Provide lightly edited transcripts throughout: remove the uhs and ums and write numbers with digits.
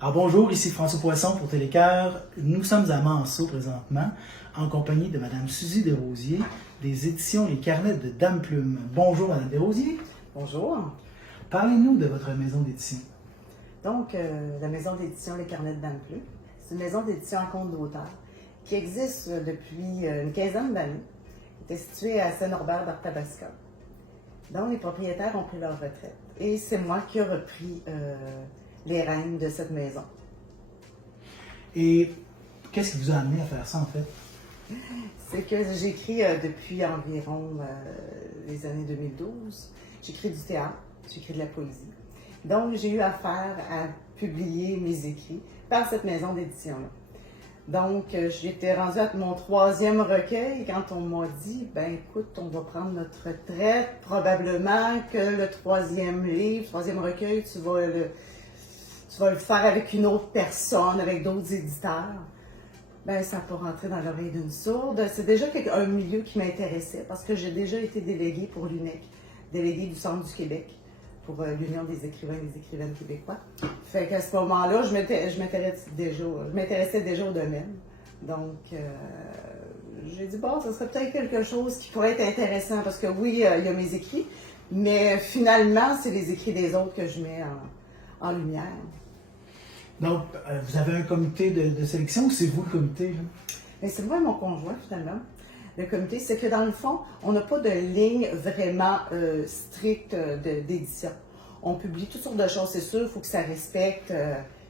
Alors bonjour, ici François Poisson pour Télécœur. Nous sommes à Manceau présentement, en compagnie de Mme Suzy Desrosiers, des éditions Les Carnets de Dame Plume. Bonjour Mme Desrosiers. Bonjour. Parlez-nous de votre maison d'édition. Donc, la maison d'édition Les Carnets de Dame Plume, c'est une maison d'édition à compte d'auteur qui existe depuis une quinzaine d'années. Elle est située à Saint-Norbert d'Arthabasca, dont les propriétaires ont pris leur retraite. Et c'est moi qui ai repris les rênes de cette maison. Et qu'est-ce qui vous a amené à faire ça en fait? C'est que j'écris depuis environ les années 2012. J'écris du théâtre, j'écris de la poésie. Donc, j'ai eu affaire à publier mes écrits par cette maison d'édition-là. Donc, j'étais rendue à mon 3e recueil quand on m'a dit, ben écoute, on va prendre notre retraite, probablement que le 3e livre, 3e recueil, tu vas le faire avec une autre personne, avec d'autres éditeurs. Ben, ça n'a pas rentré dans l'oreille d'une sourde. C'est déjà un milieu qui m'intéressait parce que j'ai déjà été déléguée pour l'UNEC, déléguée du Centre du Québec pour l'Union des écrivains et des écrivaines québécois. Fait qu'à ce moment-là, je m'intéressais déjà au domaine. Donc, j'ai dit, bon, ça serait peut-être quelque chose qui pourrait être intéressant parce que oui, il y a mes écrits, mais finalement, c'est les écrits des autres que je mets en lumière. Donc, vous avez un comité de sélection ou c'est vous le comité? Là? Mais c'est moi et mon conjoint, finalement. Le comité, c'est que dans le fond, on n'a pas de ligne vraiment stricte d'édition. On publie toutes sortes de choses, c'est sûr, il faut que ça respecte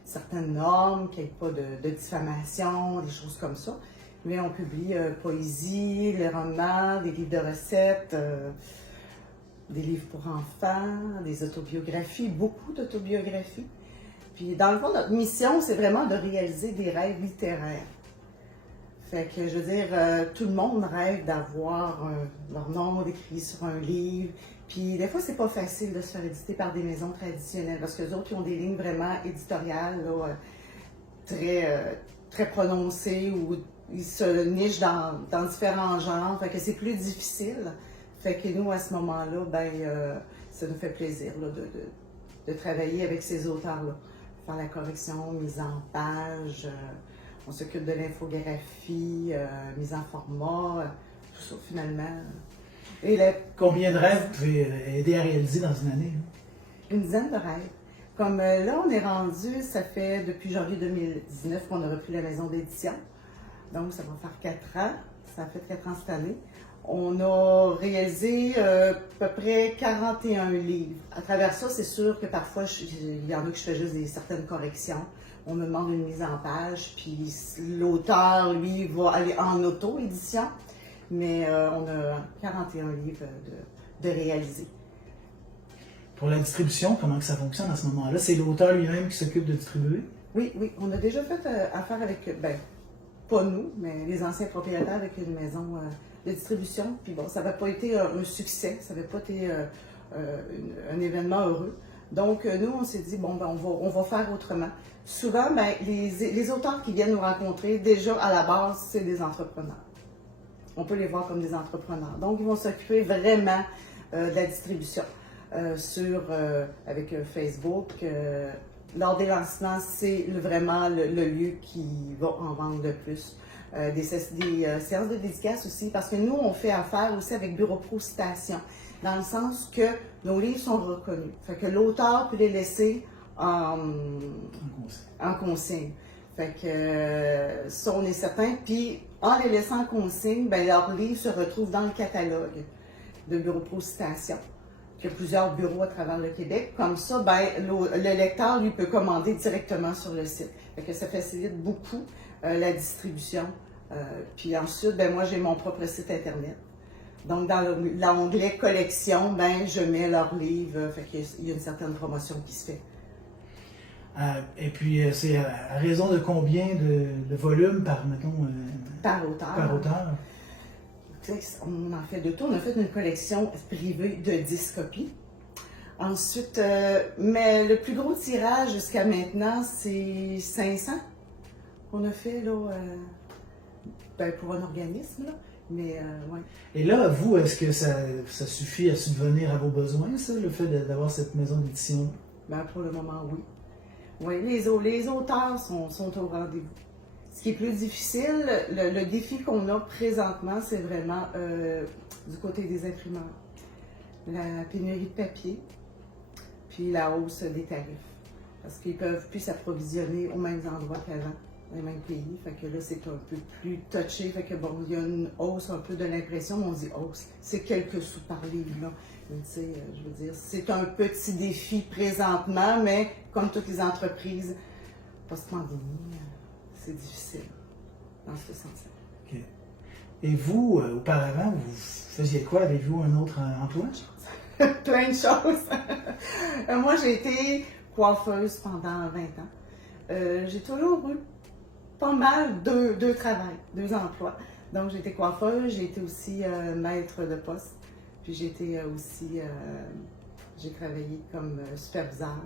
certaines normes, qu'il n'y ait pas de diffamation, des choses comme ça. Mais on publie poésie, les romans, des livres de recettes, des livres pour enfants, des autobiographies, beaucoup d'autobiographies. Puis dans le fond, notre mission, c'est vraiment de réaliser des rêves littéraires. Fait que, je veux dire, tout le monde rêve d'avoir leur nom écrit sur un livre. Puis, des fois, c'est pas facile de se faire éditer par des maisons traditionnelles parce que les autres, ils ont des lignes vraiment éditoriales, là, très prononcées où ils se nichent dans différents genres. Fait que c'est plus difficile. Fait que nous, à ce moment-là, ben, ça nous fait plaisir là, de travailler avec ces auteurs-là. Faire la correction, mise en page. On s'occupe de l'infographie, mise en format, tout ça finalement. Et Combien de rêves vous pouvez aider à réaliser dans une année? Une dizaine de rêves. Comme là, on est rendu, ça fait depuis janvier 2019 qu'on a repris la maison d'édition. Donc, ça va faire 4 ans. Ça fait 4 ans cette année. On a réalisé à peu près 41 livres. À travers ça, c'est sûr que parfois, il y en a que je fais juste certaines corrections. On me demande une mise en page, puis l'auteur, lui, va aller en auto-édition. Mais on a 41 livres de réaliser. Pour la distribution, comment que ça fonctionne à ce moment-là? C'est l'auteur lui-même qui s'occupe de distribuer? Oui, oui. On a déjà fait affaire avec, pas nous, mais les anciens propriétaires avec une maison de distribution. Puis bon, ça n'avait pas été un succès, ça n'avait pas été un événement heureux. Donc, nous, on s'est dit, bon, ben, on va faire autrement. Souvent, ben, les auteurs qui viennent nous rencontrer, déjà, à la base, c'est des entrepreneurs. On peut les voir comme des entrepreneurs. Donc, ils vont s'occuper vraiment de la distribution avec Facebook. Lors des lancements, c'est vraiment le lieu qui va en vendre le plus. Des séances de dédicace aussi, parce que nous, on fait affaire aussi avec Bureau Pro Citation, dans le sens que nos livres sont reconnus. Fait que l'auteur peut les laisser en consigne. Fait que ça, on est certain. Puis, en les laissant en consigne, ben, leurs livres se retrouvent dans le catalogue de Bureau Pro Citation. Il y a plusieurs bureaux à travers le Québec. Comme ça, ben, le lecteur, lui, peut commander directement sur le site. Fait que ça facilite beaucoup la distribution. Puis ensuite, ben, moi, j'ai mon propre site Internet. Donc, dans l'onglet collection, ben, je mets leurs livres. Fait qu'il y a une certaine promotion qui se fait. Et puis, c'est à raison de combien de volumes par auteur? Par auteur? On en fait 2 tours. On a fait une collection privée de 10 copies. Ensuite, mais le plus gros tirage jusqu'à maintenant, c'est 500 qu'on a fait là, pour un organisme. Là. Mais, ouais. Et là, vous, est-ce que ça suffit à subvenir à vos besoins, ça, le fait d'avoir cette maison d'édition? Ben, pour le moment, oui. Oui, les auteurs sont au rendez-vous. Ce qui est plus difficile, le défi qu'on a présentement, c'est vraiment du côté des imprimeurs. La pénurie de papier, puis la hausse des tarifs. Parce qu'ils ne peuvent plus s'approvisionner aux mêmes endroits qu'avant, dans les mêmes pays. Fait que là, c'est un peu plus touché. Fait que bon, il y a une hausse un peu de l'impression, mais on dit hausse. C'est quelques sous par livre, là. Mais tu sais, je veux dire, c'est un petit défi présentement, mais comme toutes les entreprises, post-pandémie, c'est difficile dans ce sens-là. OK. Et vous, auparavant, vous faisiez quoi? Avez-vous un autre emploi? Plein de choses. Moi, j'ai été coiffeuse pendant 20 ans. J'ai toujours eu pas mal deux travails, 2 emplois. Donc, j'ai été coiffeuse, j'ai été aussi maître de poste. Puis j'ai été aussi, j'ai travaillé comme superviseur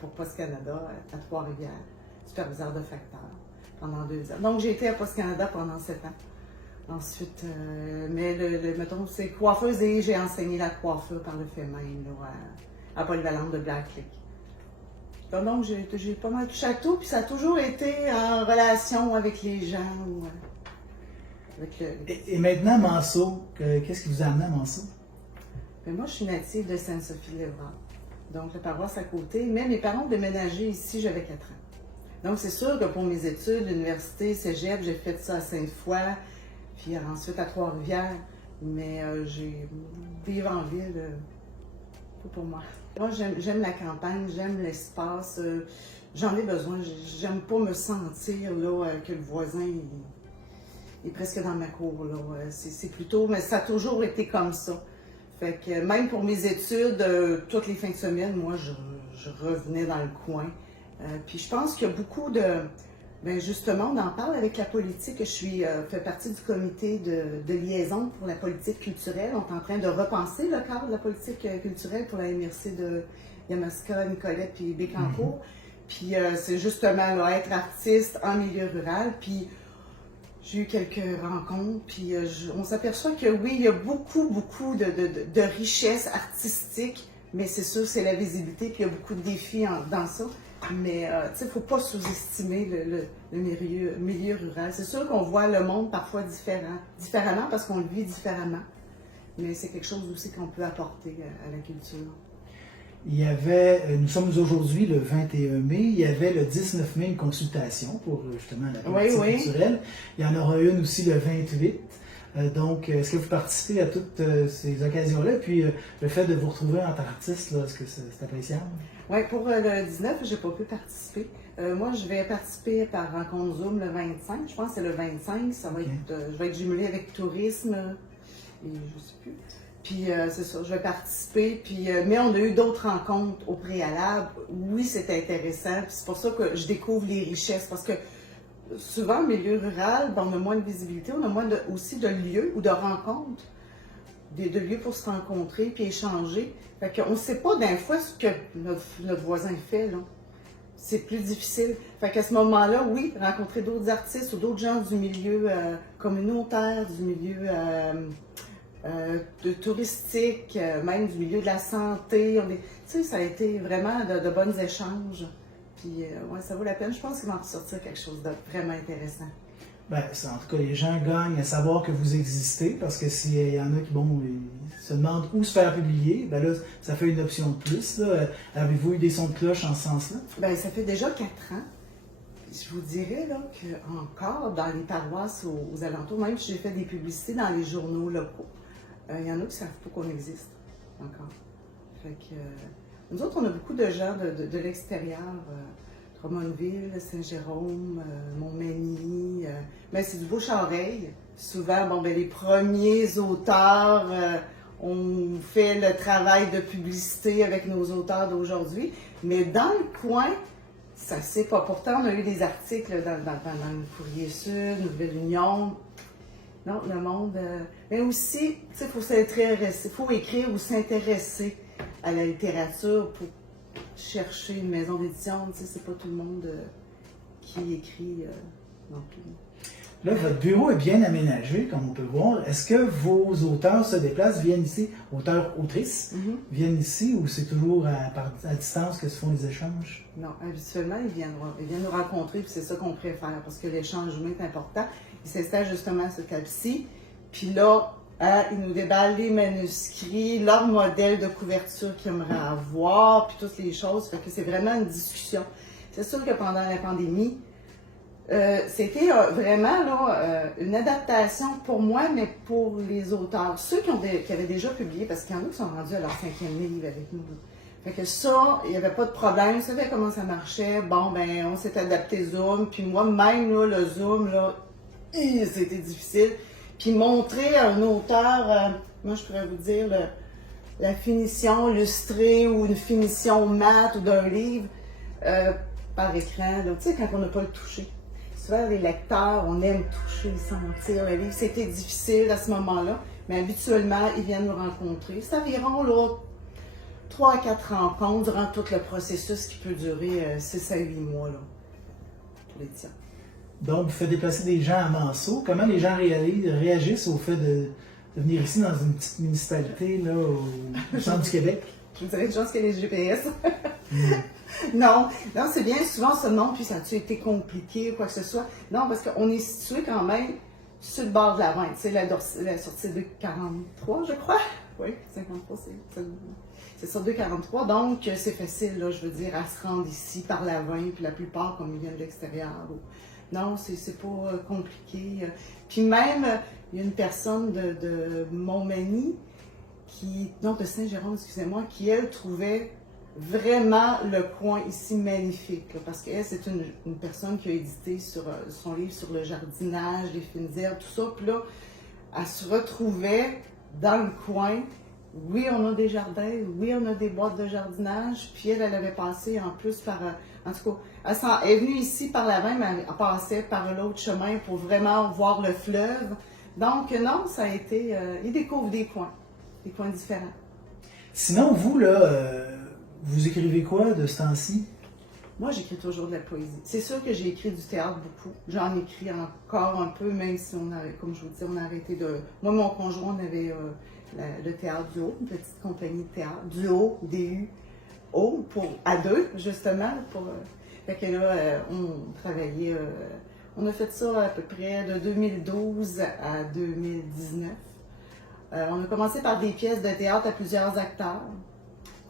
pour Poste Canada à Trois-Rivières, superviseur de facteurs pendant 2 ans. Donc, j'ai été à Poste Canada pendant 7 ans. Ensuite, mais mettons, c'est coiffeuse et j'ai enseigné la coiffure par le fait même là, à Polyvalente de Black Creek. Donc, j'ai pas mal touché à tout, puis ça a toujours été en relation avec les gens. Avec Et maintenant, Manceau, qu'est-ce qui vous a amené à Manceau? Mais moi, je suis native de Sainte-Sophie-de-Lévrard, donc la paroisse à côté, mais mes parents ont déménagé ici, j'avais 4 ans. Donc, c'est sûr que pour mes études, l'université, cégep, j'ai fait ça à Sainte-Foy, puis ensuite à Trois-Rivières, mais j'ai vivre en ville, pas pour moi. Moi, j'aime la campagne, j'aime l'espace, j'en ai besoin, j'aime pas me sentir là, que le voisin est presque dans ma cour, là. C'est plutôt, mais ça a toujours été comme ça. Fait que même pour mes études, toutes les fins de semaine, moi, je revenais dans le coin. Puis je pense qu'il y a beaucoup de... Bien justement, on en parle avec la politique. Je fais partie du comité de liaison pour la politique culturelle. On est en train de repenser le cadre de la politique culturelle pour la MRC de Yamaska, Nicolette puis Bécancour. Puis c'est justement là, être artiste en milieu rural. Puis j'ai eu quelques rencontres, puis on s'aperçoit que oui, il y a beaucoup de richesses artistiques, mais c'est sûr, c'est la visibilité, puis il y a beaucoup de défis dans ça. Mais tu sais, il ne faut pas sous-estimer le milieu rural. C'est sûr qu'on voit le monde parfois différemment parce qu'on le vit différemment, mais c'est quelque chose aussi qu'on peut apporter à la culture. Il y avait, nous sommes aujourd'hui le 21 mai, il y avait le 19 mai une consultation pour justement la politique culturelle. Il y en aura une aussi le 28. Donc, est-ce que vous participez à toutes ces occasions-là? Puis, le fait de vous retrouver en tant qu'artiste, est-ce que c'est appréciable? Oui, pour le 19, je n'ai pas pu participer. Moi, je vais participer par rencontre Zoom le 25. Je pense que c'est le 25. Ça va être, je vais être jumelée avec tourisme et je ne sais plus. Puis c'est ça, je vais participer. Puis, mais on a eu d'autres rencontres au préalable. Oui, c'était intéressant. Puis c'est pour ça que je découvre les richesses. Parce que souvent, au milieu rural, on a moins de visibilité, on a moins aussi de lieux ou de rencontres. De lieux pour se rencontrer puis échanger. Fait qu'on ne sait pas d'un fois ce que notre voisin fait, là. C'est plus difficile. Fait qu'à ce moment-là, oui, rencontrer d'autres artistes ou d'autres gens du milieu communautaire, du milieu de touristique, même du milieu de la santé. Tu sais, ça a été vraiment de bons échanges. Puis, ouais, ça vaut la peine. Je pense qu'il va en ressortir quelque chose de vraiment intéressant. Ben, en tout cas, les gens gagnent à savoir que vous existez, parce que s'il y en a qui ils se demandent où se faire publier, ben là, ça fait une option de plus. Avez-vous eu des sons de cloche en ce sens-là? Ben, ça fait déjà 4 ans. Je vous dirais là, qu'encore dans les paroisses aux alentours, même si j'ai fait des publicités dans les journaux locaux, il y en a qui ne savent pas qu'on existe encore. Fait que, nous autres, on a beaucoup de gens de l'extérieur. Drummondville, Saint-Jérôme, Montmagny, mais c'est du bouche-à-oreille. Souvent, les premiers auteurs ont fait le travail de publicité avec nos auteurs d'aujourd'hui, mais dans le coin, ça c'est pas. Pourtant, on a eu des articles dans le Courrier Sud, Nouvelle-Union. Non, le monde. Mais aussi, tu sais, il faut s'intéresser, il faut écrire ou s'intéresser à la littérature pour chercher une maison d'édition. Tu sais, c'est pas tout le monde qui écrit non plus. Là, votre bureau est bien aménagé, comme on peut voir. Est-ce que vos auteurs se déplacent, viennent ici, auteurs-autrices, viennent ici, ou c'est toujours à distance que se font les échanges? Non, habituellement, ils viennent nous rencontrer, puis c'est ça qu'on préfère, parce que l'échange humain est important. Ils s'installent justement à ce table-ci, puis là, ils nous déballent les manuscrits, leur modèle de couverture qu'ils aimeraient avoir, puis toutes les choses. Fait que c'est vraiment une discussion. C'est sûr que pendant la pandémie, c'était vraiment là, une adaptation pour moi, mais pour les auteurs. Ceux qui avaient déjà publié, parce qu'il y en a qui sont rendus à leur 5e livre avec nous. Là. Fait que ça, il n'y avait pas de problème, on savait comment ça marchait. Bon, ben, on s'est adapté Zoom, puis moi-même, là, le Zoom, là, c'était difficile. Puis montrer à un auteur, moi je pourrais vous dire, la finition illustrée ou une finition mate ou d'un livre par écran, tu sais, quand on n'a pas le toucher. Souvent, les lecteurs, on aime toucher, sentir le livre. C'était difficile à ce moment-là, mais habituellement, ils viennent nous rencontrer. C'est environ là, 3 à 4 rencontres durant tout le processus qui peut durer 6 à 8 mois là, pour l'édition. Donc, vous faites déplacer des gens à Manceau. Comment les gens réagissent au fait de venir ici dans une petite municipalité là, au centre du Québec? Je vous dirais une chose que les GPS. Non, c'est bien. Souvent, on se demande, puis ça a-tu été compliqué ou quoi que ce soit? Non, parce qu'on est situé quand même sur le bord de la 20. C'est la sortie de 43, je crois. Oui, 53, c'est sur 243. Donc, c'est facile, là, je veux dire, à se rendre ici par la 20, puis la plupart, comme ils viennent de l'extérieur. Non, c'est pas compliqué. Puis même, il y a une personne de Montmagny, de Saint-Jérôme, excusez-moi, qui, elle, trouvait vraiment le coin ici magnifique. Là, parce qu'elle, c'est une personne qui a édité son livre sur le jardinage, les fines herbes, tout ça. Puis là, elle se retrouvait dans le coin. Oui, on a des jardins, oui, on a des boîtes de jardinage. Puis elle avait passé en plus par... En tout cas, elle est venue ici par la même, elle passait par l'autre chemin pour vraiment voir le fleuve. Donc, non, ça a été... ils découvrent des coins différents. Sinon, vous, là, vous écrivez quoi de ce temps-ci? Moi, j'écris toujours de la poésie. C'est sûr que j'ai écrit du théâtre beaucoup. J'en écris encore un peu, même si comme je vous dis, on a arrêté de... Moi, mon conjoint, on avait le théâtre du Haut, une petite compagnie de théâtre, du Haut, DU-O, à deux, justement. Fait que là, on travaillait... on a fait ça à peu près de 2012 à 2019. On a commencé par des pièces de théâtre à plusieurs acteurs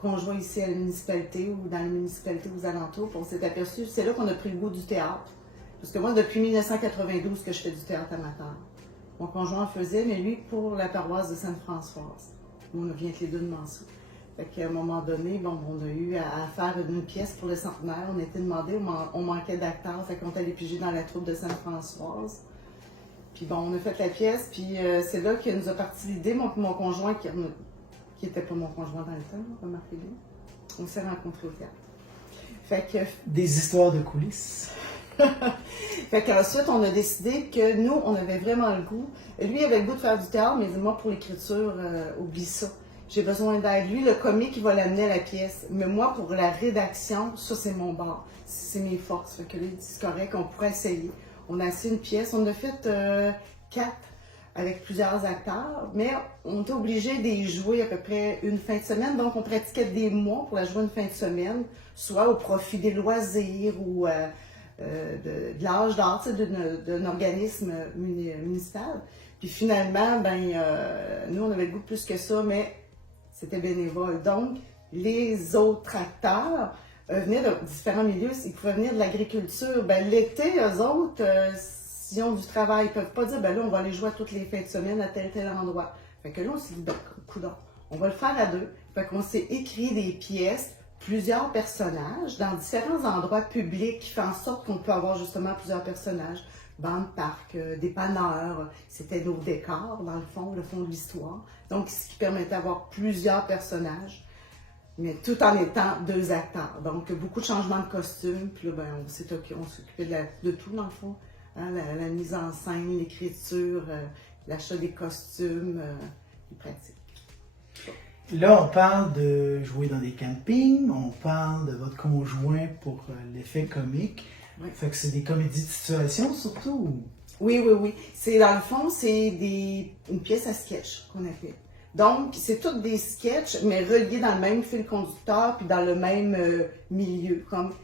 qu'on jouait ici à la municipalité ou dans les municipalités aux alentours. On s'est aperçu, c'est là qu'on a pris le goût du théâtre. Parce que moi, depuis 1992 que je fais du théâtre amateur. Mon conjoint faisait, mais lui, pour la paroisse de Sainte-Françoise. On vient que les deux de Manceau. Fait qu'à un moment donné, bon, on a eu à faire une pièce pour le centenaire. On était demandé, on manquait d'acteurs. Fait qu'on est allé piger dans la troupe de Sainte-Françoise. Puis bon, on a fait la pièce, puis c'est là que nous a parti l'idée, mon conjoint, qui n'était pas mon conjoint dans le temps, remarquez-le, on s'est rencontrés au théâtre. Fait que... Des histoires de coulisses. Fait qu'ensuite, on a décidé que nous, on avait vraiment le goût. Lui avait le goût de faire du théâtre, mais moi, pour l'écriture, oublie ça. J'ai besoin d'aide. Lui, le comique, il va l'amener à la pièce. Mais moi, pour la rédaction, ça, c'est mon bord. C'est mes forces. Fait que là, il dit, c'est correct, on pourrait essayer. On a essayé une pièce, on a fait 4 avec plusieurs acteurs, mais on était obligé d'y jouer à peu près une fin de semaine, donc on pratiquait des mois pour la jouer une fin de semaine, soit au profit des loisirs ou de l'âge d'art, d'un organisme municipal. Puis finalement, nous on avait le goût de plus que ça, mais c'était bénévole. Donc, les autres acteurs venaient de différents milieux, ils pouvaient venir de l'agriculture. L'été, eux autres, s'ils ont du travail, ils ne peuvent pas dire, là, on va aller jouer toutes les fins de semaine à tel endroit. Fait que là, on s'est dit, coudonc, on va le faire à deux. Fait qu'on s'est écrit des pièces, plusieurs personnages, dans différents endroits publics qui font en sorte qu'on peut avoir justement plusieurs personnages. Banque, parc, dépanneurs, c'était nos décors, dans le fond de l'histoire. Donc, ce qui permettait d'avoir plusieurs personnages, mais tout en étant 2 acteurs. Donc, beaucoup de changements de costumes. Puis là, on s'occupait de tout, dans le fond. Hein, la mise en scène, l'écriture, l'achat des costumes, les pratiques. Là, on parle de jouer dans des campings, on parle de votre conjoint pour l'effet comique. Oui. Fait que c'est des comédies de situation, surtout? Oui, oui, oui. C'est, dans le fond, c'est une pièce à sketch qu'on appelle. Donc, c'est toutes des sketchs, mais reliés dans le même fil conducteur, puis dans le même milieu, comme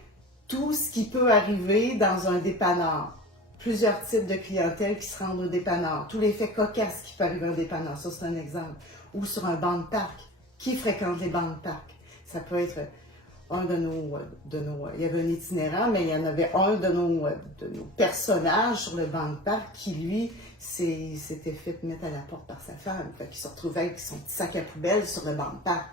tout ce qui peut arriver dans un dépanneur. Plusieurs types de clientèle qui se rendent au dépanneur. Tous les faits cocasses qui peuvent arriver au dépanneur, ça c'est un exemple. Ou sur un banc de parc. Qui fréquente les bancs de parc? Ça peut être un de nos... il y avait un itinérant, mais il y en avait un de nos personnages sur le banc de parc qui, lui, s'était fait mettre à la porte par sa femme. Fait qu'il se retrouvait avec son petit sac à poubelle sur le banc de parc.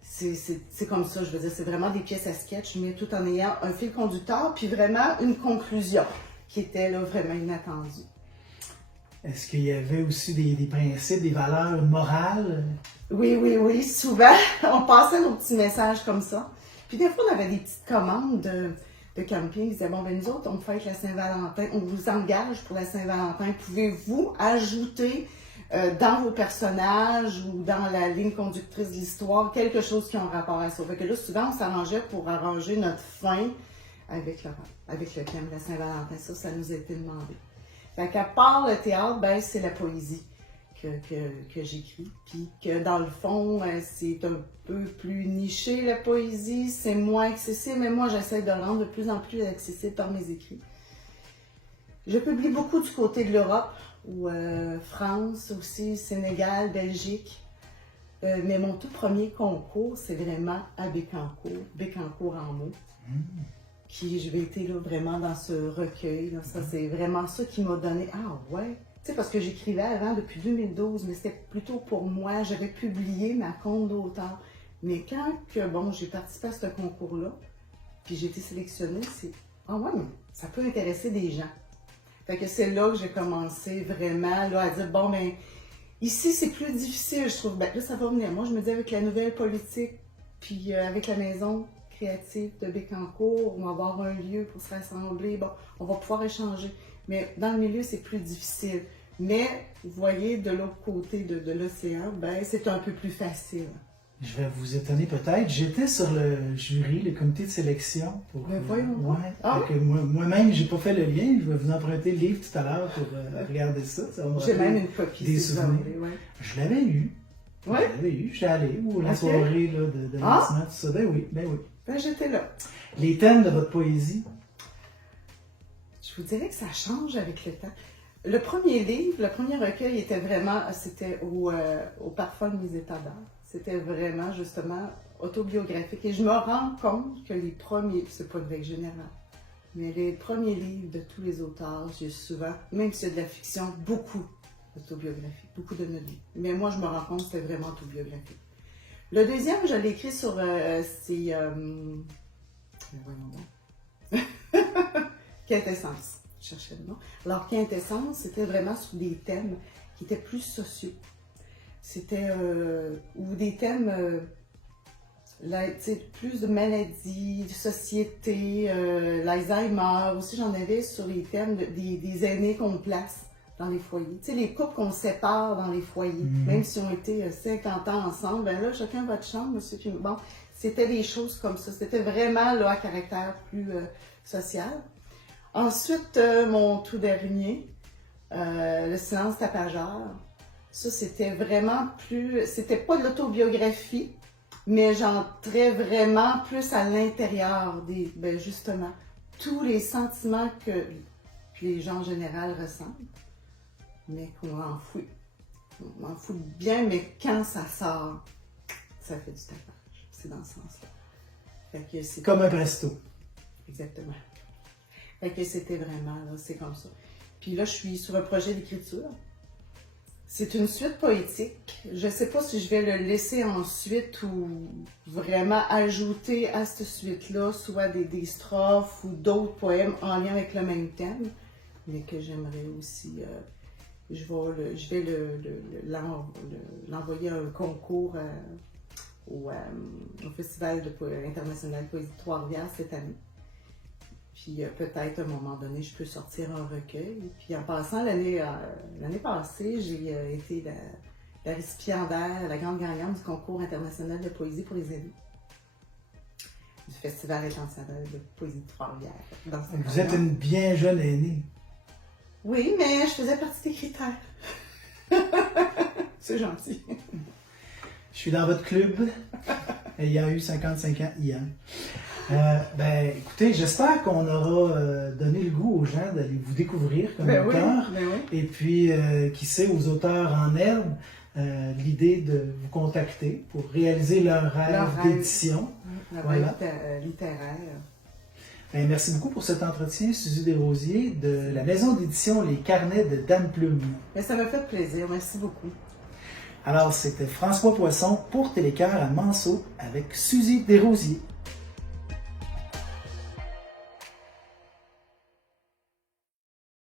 C'est comme ça, je veux dire, c'est vraiment des pièces à sketch, mais tout en ayant un fil conducteur, puis vraiment une conclusion qui était là vraiment inattendue. Est-ce qu'il y avait aussi des principes, des valeurs morales? Oui, oui, oui. Souvent, on passait nos petits messages comme ça. Puis des fois, on avait des petites commandes de camping. Ils disaient, bon, ben nous autres, on fête la Saint-Valentin. On vous engage pour la Saint-Valentin. Pouvez-vous ajouter dans vos personnages ou dans la ligne conductrice de l'histoire quelque chose qui a un rapport à ça? Fait que là, souvent, on s'arrangeait pour arranger notre fin avec le thème de la Saint-Valentin. Ça nous a été demandé. Fait qu'à part le théâtre, ben, c'est la poésie que j'écris. Puis que dans le fond, c'est un peu plus niché la poésie, c'est moins accessible, mais moi j'essaie de le rendre de plus en plus accessible par mes écrits. Je publie beaucoup du côté de l'Europe, ou France aussi, Sénégal, Belgique. Mais mon tout premier concours, c'est vraiment à Bécancour en mots. Puis je vais être là vraiment dans ce recueil. Là. Ça, c'est vraiment ça qui m'a donné. Ah ouais! Tu sais, parce que j'écrivais avant depuis 2012, mais c'était plutôt pour moi. J'avais publié ma compte d'auteur. Mais quand j'ai participé à ce concours-là, puis j'ai été sélectionnée, c'est ah ouais, mais ça peut intéresser des gens. Fait que c'est là que j'ai commencé vraiment là, à dire bon, ben, ici c'est plus difficile, je trouve. Ben là, ça va venir. Moi, je me dis avec la nouvelle politique, puis avec la maison créative de Bécancour, on va avoir un lieu pour se rassembler, bon, on va pouvoir échanger. Mais dans le milieu, c'est plus difficile. Mais, vous voyez, de l'autre côté de l'océan, ben, c'est un peu plus facile. Je vais vous étonner peut-être. J'étais sur le jury, le comité de sélection. Mais voyons. Ouais. Moi-même, j'ai pas fait le lien. Je vais vous emprunter le livre tout à l'heure pour regarder ça. J'ai même une copie. Des souvenirs. Ouais. Je l'avais eu. Oui? Je l'avais eu. J'étais allé à la soirée là, de lancement, tout ça. Ben oui, ben oui. Ben, j'étais là. Les thèmes de votre poésie? Je vous dirais que ça change avec le temps. Le premier livre, le premier recueil était vraiment, c'était au parfum de mes états d'âme. C'était vraiment, justement, autobiographique. Et je me rends compte que les premiers, c'est pas une règle générale, mais les premiers livres de tous les auteurs, j'ai souvent, même si c'est de la fiction, beaucoup d'autobiographies, beaucoup de notre vie. Mais moi, je me rends compte que c'était vraiment autobiographique. Le deuxième, je l'ai écrit sur, voyons donc. Quintessence. Je cherchais le nom. Alors, Quintessence, c'était vraiment sur des thèmes qui étaient plus sociaux. C'était, ou des thèmes, plus de maladies, de société, l'Alzheimer. Aussi, j'en avais sur les thèmes des aînés qu'on place dans les foyers. Tu sais, les couples qu'on sépare dans les foyers, même si on été 50 ans ensemble, ben là, chacun votre chambre, monsieur. Puis, bon, c'était des choses comme ça. C'était vraiment là, à caractère plus social. Ensuite, mon tout dernier, Le silence tapageur. Ça, c'était vraiment plus... C'était pas de l'autobiographie, mais j'entrais vraiment plus à l'intérieur ben justement, tous les sentiments que les gens en général ressentent, mais qu'on enfouit. On enfoue bien, mais quand ça sort, ça fait du tapage. C'est dans ce sens-là. Fait que c'est comme un presto. Exactement. Fait que c'était vraiment, là, c'est comme ça. Puis là, je suis sur un projet d'écriture. C'est une suite poétique. Je ne sais pas si je vais le laisser en suite ou vraiment ajouter à cette suite-là soit des strophes ou d'autres poèmes en lien avec le même thème, mais que j'aimerais aussi... je vais l'envoyer à un concours au Festival international de poésie de Trois-Rivières cette année. Puis peut-être à un moment donné, je peux sortir un recueil. Puis en passant, l'année passée, j'ai été la récipiendaire, la grande gagnante du concours international de poésie pour les aînés. Du Festival international de poésie de Trois-Rivières. Vous êtes une bien jeune aînée. Oui, mais je faisais partie des critères. C'est gentil. Je suis dans votre club. Ayant eu 55 ans hier. Écoutez, j'espère qu'on aura donné le goût aux gens d'aller vous découvrir comme auteur. Oui. Et puis, qui sait, aux auteurs en herbe, l'idée de vous contacter pour réaliser leur rêve d'édition. Leur rêve littéraire. Merci beaucoup pour cet entretien, Suzy Desrosiers, de la maison d'édition Les Carnets de Dame Plume. Ça m'a fait plaisir. Merci beaucoup. Alors, c'était François Poisson pour Télécœur à Manceau avec Suzy Desrosiers.